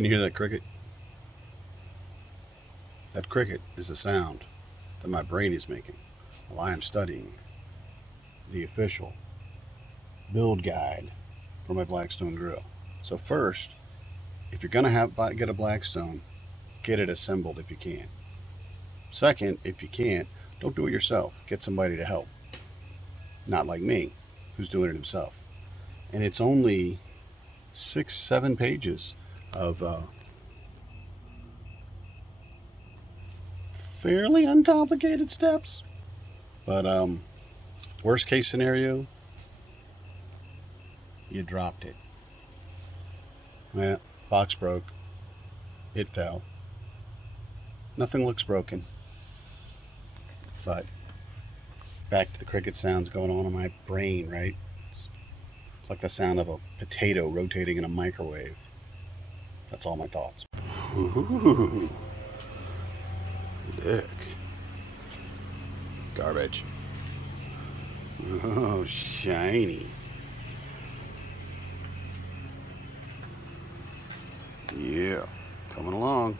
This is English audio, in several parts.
Can you hear that cricket? That cricket is the sound that my brain is making while I am studying the official build guide for my Blackstone grill. So first, if you're gonna get a Blackstone, get it assembled if you can. Second, if you can't, don't do it yourself. Get somebody to help. Not like me, who's doing it himself. And it's only 6-7 pages of fairly uncomplicated steps. But worst case scenario, you dropped it. Well, box broke. It fell. Nothing looks broken. But back to the cricket sounds going on in my brain, right? It's like the sound of a potato rotating in a microwave. That's all my thoughts. Ooh, look. Garbage. Oh, shiny. Yeah, coming along.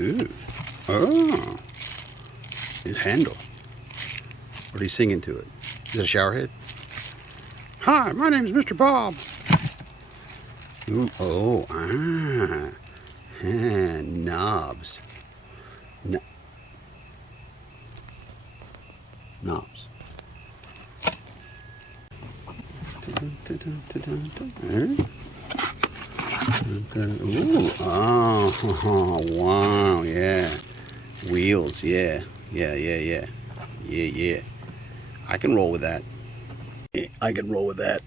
Ooh. Oh. His handle. What are you singing to it? Is it a shower head? Hi, my name's Mr. Bob. Ooh, oh, knobs. Knobs. Ooh, oh, wow, yeah. Wheels, yeah. I can roll with that. I can roll with that.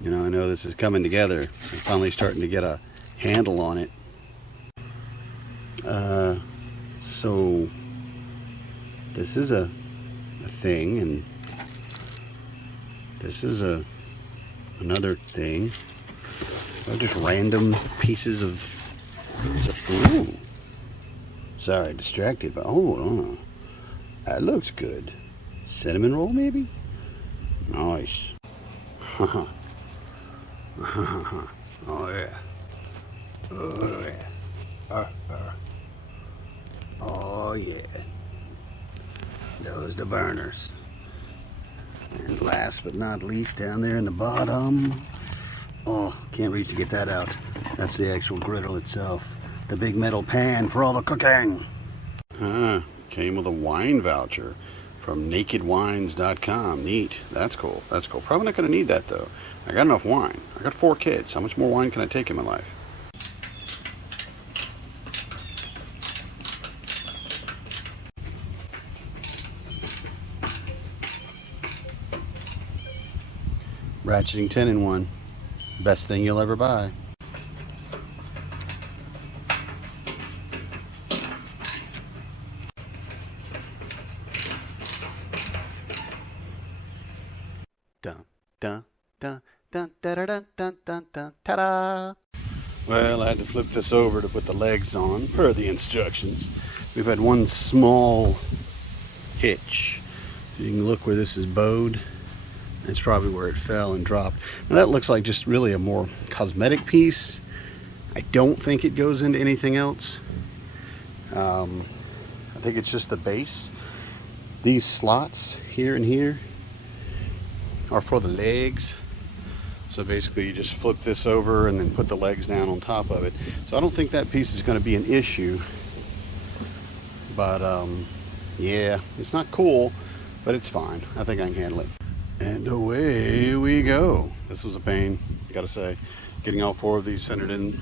You know, I know this is coming together. I'm finally starting to get a handle on it. So this is a thing, and this is another thing. Just random pieces of ooh. Sorry, distracted, but oh, that looks good. Cinnamon roll, maybe? Nice. Oh yeah. Oh yeah. Oh yeah. Those the burners. And last but not least, down there in the bottom. Oh, can't reach to get that out. That's the actual griddle itself. The big metal pan for all the cooking. Came with a wine voucher from nakedwines.com. Neat. That's cool. That's cool. Probably not going to need that though. I got enough wine. I got 4 kids. How much more wine can I take in my life? Ratcheting 10-in-1. Best thing you'll ever buy. Dun dun dun dun dun dun dun dun dun ta-da! Well, I had to flip this over to put the legs on per the instructions. We've had one small hitch. You can look where this is bowed. That's probably where it fell and dropped. Now that looks like just really a more cosmetic piece. I don't think it goes into anything else. I think it's just the base. These slots here and here are for the legs. So basically you just flip this over and then put the legs down on top of it. So I don't think that piece is going to be an issue. But yeah, it's not cool, but it's fine. I think I can handle it. And away we go. This was a pain, gotta say. Getting all 4 of these centered in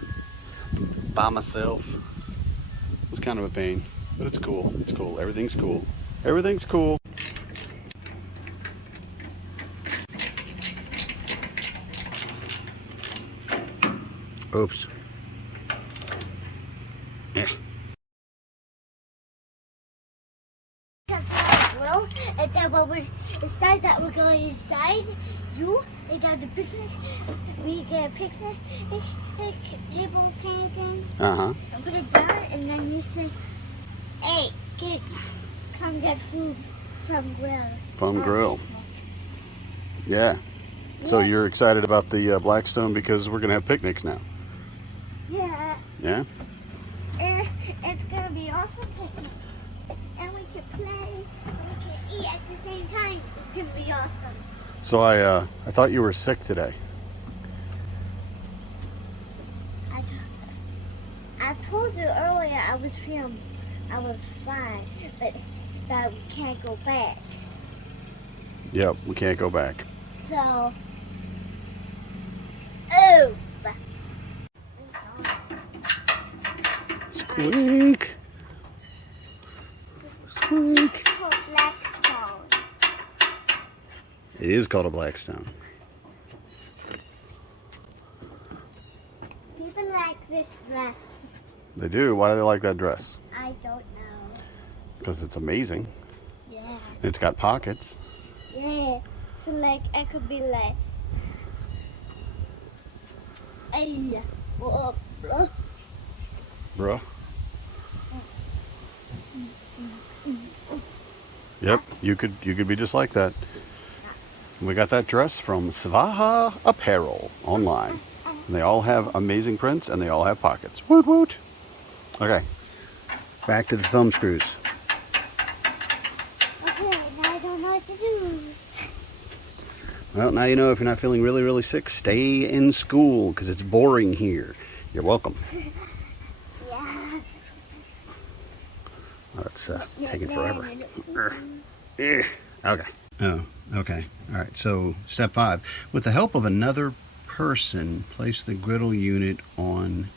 by myself was kind of a pain, but it's cool. It's cool. Everything's cool. Everything's cool. Oops. Yeah. Instead that we're going inside, you lay down the picnic. We get a picnic table kind of thing. Uh-huh. And put it down, and then you say, "Hey, kid, come get food from grill." From grill. Yeah. So you're excited about the Blackstone because we're gonna have picnics now. Yeah. Yeah. And it's gonna be awesome picnic. And we can play, and we can eat at the same time. It's gonna be awesome. So I thought you were sick today. I told you earlier I was fine, but that we can't go back. Yep, we can't go back. So, oh. Squeak. Squeak. Called Blackstone. It is called a Blackstone. People like this dress. They do. Why do they like that dress? I don't know. Because it's amazing. Yeah. It's got pockets. Yeah. So like I could be like, hey, whoa, bro. Bruh. Yep, you could be just like that. We got that dress from Svaha Apparel online. And they all have amazing prints and they all have pockets. Woot woot. Okay, back to the thumb screws. Okay, now I don't know what to do. Well, now you know if you're not feeling really, really sick, stay in school because it's boring here. You're welcome. Yeah. Oh, it's taking forever. Okay. Oh, okay. All right. So, step 5. With the help of another person, place the griddle unit on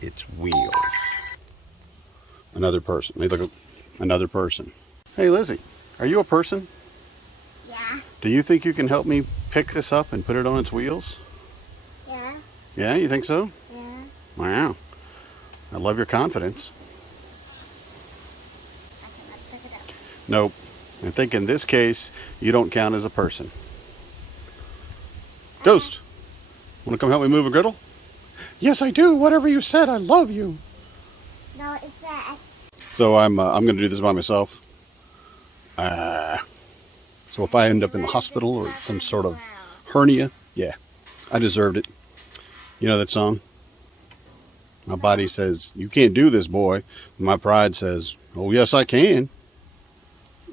its wheels. Another person. Maybe like another person. Hey, Lizzie, are you a person? Yeah. Do you think you can help me pick this up and put it on its wheels? Yeah. Yeah, you think so? Yeah. Wow. I love your confidence. Okay, let's pick it up. Nope. I think in this case, you don't count as a person. Ghost, want to come help me move a griddle? Yes, I do. Whatever you said, I love you. No, it's that. So I'm going to do this by myself. So if I end up in the hospital or some sort of hernia, yeah, I deserved it. You know that song? My body says, you can't do this, boy. My pride says, oh, yes, I can.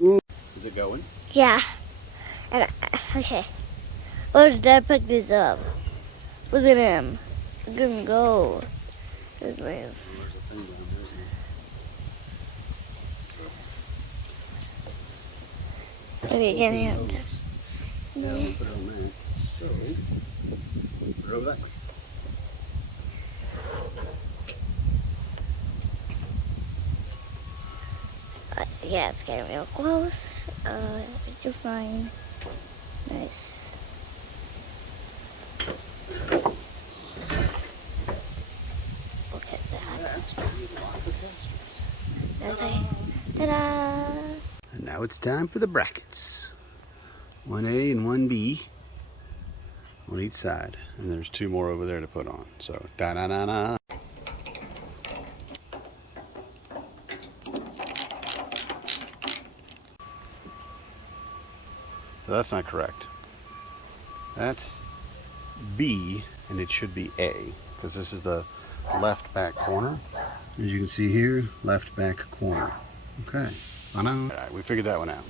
Is it going? Yeah. And okay. Oh, did I pick this up? Look at him. Look at him go. Look at this. Okay, get him. Yeah, I'm gonna put it on there. So, put it over that way. Yeah, it's getting real close. You're fine. Nice. Look at that. Okay. Ta-da! And now it's time for the brackets. 1A and 1B on each side. And there's 2 more over there to put on. So, da-da-da-da. So that's not correct. That's B, and it should be A, because this is the left back corner. As you can see here, left back corner. Okay. I know. All right, we figured that one out.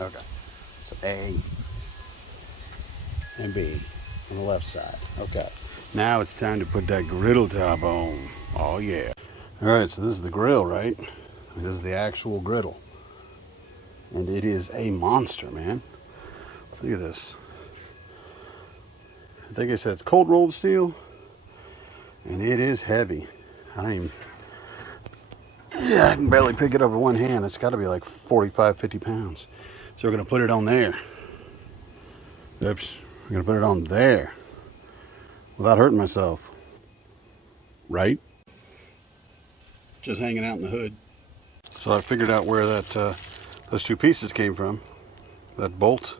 Okay. So A and B on the left side. Okay. Now it's time to put that griddle top on. Oh yeah. All right, so this is the grill, right? This is the actual griddle. And it is a monster, man. Look at this. I think I said it's cold rolled steel. And it is heavy. I can barely pick it up with one hand. It's got to be like 45, 50 pounds. So we're going to put it on there. Oops. We're going to put it on there. Without hurting myself. Right? Just hanging out in the hood. So I figured out where that those 2 pieces came from. that bolt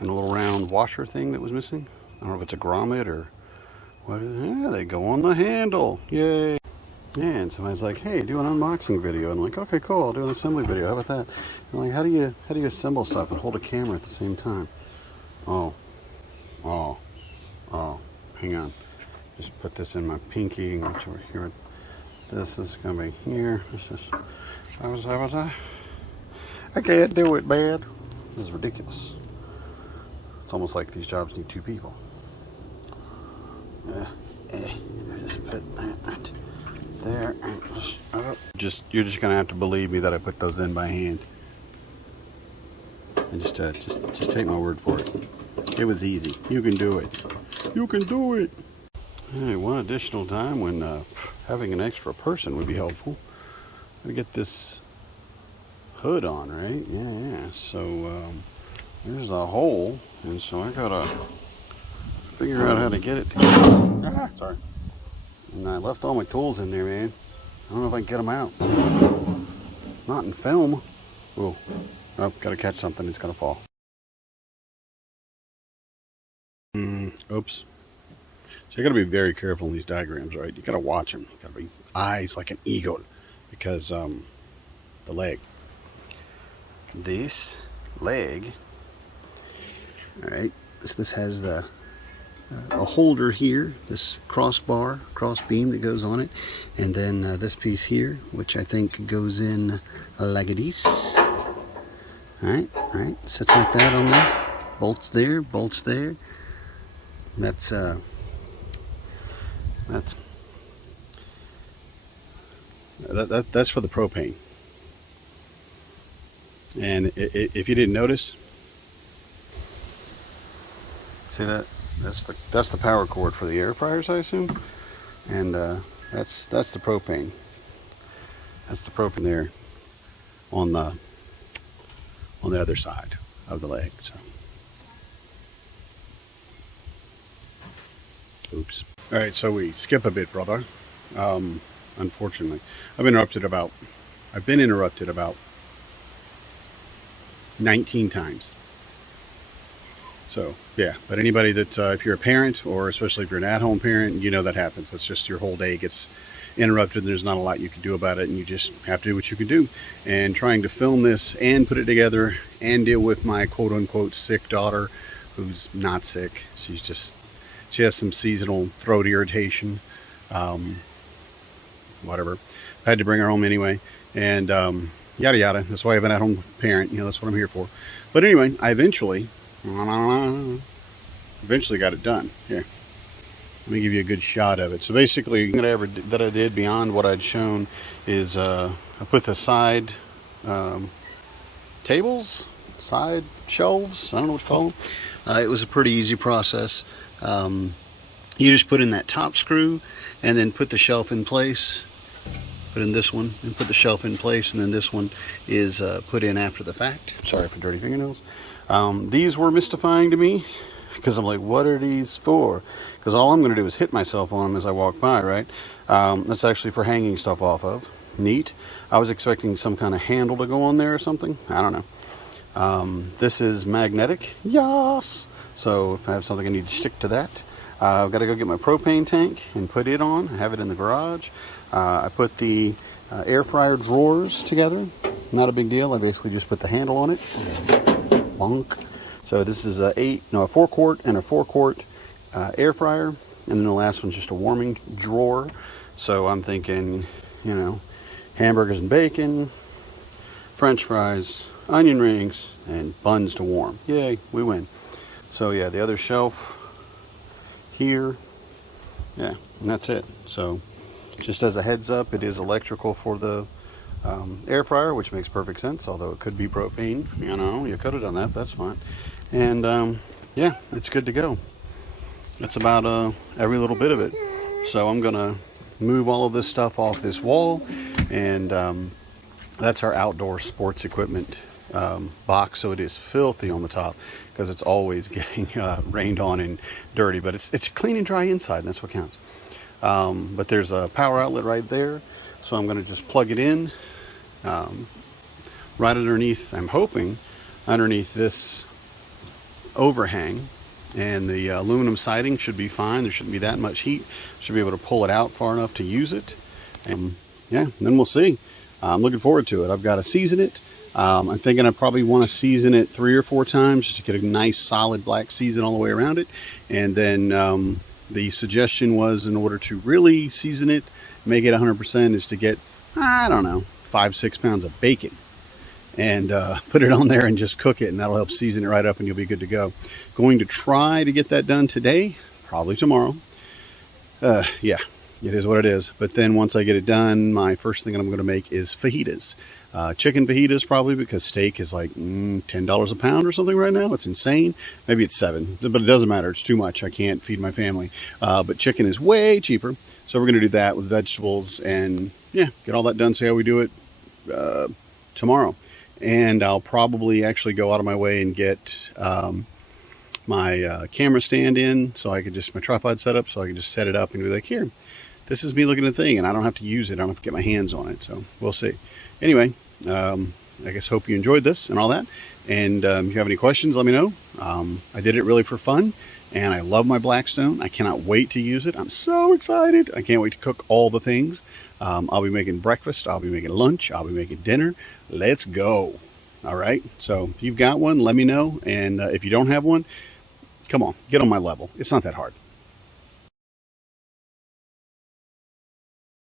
and a little round washer thing that was missing. I don't know if it's a grommet or what. Yeah, they go on the handle. Yay. Yeah, and somebody's like, hey, do an unboxing video. And I'm like, okay, cool, I'll do an assembly video. How about that? I'm like, how do you assemble stuff and hold a camera at the same time? Oh, hang on. Just put this in my pinky and get over here. This is gonna be here. This is, how was I? I can't do it, man. This is ridiculous. It's almost like these jobs need two people. Just put that there. You're just gonna have to believe me that I put those in by hand. And just take my word for it. It was easy. You can do it. You can do it. Hey, one additional time when having an extra person would be helpful. Gotta get this hood on, right? Yeah. So there's the hole, and so I gotta figure out how to get it together. Sorry. And I left all my tools in there, man. I don't know if I can get them out. Not in film. Oh, gotta catch something. It's gonna fall. Oops. So you gotta be very careful in these diagrams, right? You gotta watch them. You gotta be eyes like an eagle, because the leg. This leg. All right. This has the a holder here, this cross beam that goes on it, and then this piece here, which I think goes in like this. All right, sits like that on there. Bolts there, bolts there. That's for the propane. And if you didn't notice, see that? That's the power cord for the air fryers, I assume, and that's the propane. That's the propane there on the other side of the leg. So, oops. All right, so we skip a bit, brother. Unfortunately, I've been interrupted about 19 times. So, yeah, but anybody that, if you're a parent, or especially if you're an at-home parent, you know that happens. That's just your whole day gets interrupted, and there's not a lot you can do about it, and you just have to do what you can do. And trying to film this and put it together and deal with my quote-unquote sick daughter, who's not sick. She has some seasonal throat irritation, whatever. I had to bring her home anyway, and yada yada. That's why I have an at-home parent. You know, that's what I'm here for. But anyway, I eventually got it done. Here, let me give you a good shot of it. So basically, that I did beyond what I'd shown is I put the side tables, side shelves, I don't know what to call them. It was a pretty easy process. You just put in that top screw and then put the shelf in place. Put in this one and put the shelf in place, and then this one is put in after the fact. Sorry for dirty fingernails. These were mystifying to me, because I'm like, what are these for? Because all I'm going to do is hit myself on them as I walk by, right? That's actually for hanging stuff off of. Neat. I was expecting some kind of handle to go on there or something. I don't know. This is magnetic. Yes! So if I have something I need to stick to that. I've got to go get my propane tank and put it on. I have it in the garage. I put the air fryer drawers together. Not a big deal. I basically just put the handle on it. Bonk. So this is a 4-quart and a 4-quart air fryer, and then the last one's just a warming drawer. So I'm thinking, you know, hamburgers and bacon, French fries, onion rings, and buns to warm. Yay, we win. So yeah, the other shelf here, yeah, and that's it. So just as a heads up, it is electrical for the air fryer, which makes perfect sense, although it could be propane. You know, you could have done that. That's fine. And yeah, it's good to go. That's about every little bit of it. So I'm gonna move all of this stuff off this wall, and that's our outdoor sports equipment box. So it is filthy on the top because it's always getting rained on and dirty, but it's clean and dry inside, and that's what counts. But there's a power outlet right there, so I'm going to just plug it in right underneath, I'm hoping, underneath this overhang, and the aluminum siding should be fine. There shouldn't be that much heat. Should be able to pull it out far enough to use it. And yeah, then we'll see. I'm looking forward to it. I've got to season it. I'm thinking I probably want to season it 3 or 4 times just to get a nice solid black season all the way around it. And then the suggestion was, in order to really season it, make it 100%, is to get, I don't know, 5-6 pounds of bacon and put it on there and just cook it, and that'll help season it right up and you'll be good to go. Going to try to get that done today, probably tomorrow. Yeah, it is what it is. But then once I get it done, my first thing I'm going to make is fajitas. Chicken fajitas probably, because steak is like $10 a pound or something right now. It's insane. Maybe it's $7, but it doesn't matter. It's too much. I can't feed my family. But chicken is way cheaper. So we're going to do that with vegetables and yeah, get all that done. See how we do it tomorrow. And I'll probably actually go out of my way and get my camera stand in, so I could just, my tripod set up, so I can just set it up and be like, here, this is me looking at the thing, and I don't have to use it. I don't have to get my hands on it. So we'll see. Anyway, I guess hope you enjoyed this and all that. And if you have any questions, let me know. I did it really for fun, and I love my Blackstone. I cannot wait to use it. I'm so excited. I can't wait to cook all the things. I'll be making breakfast. I'll be making lunch. I'll be making dinner. Let's go. All right. So if you've got one, let me know. And if you don't have one, come on, get on my level. It's not that hard.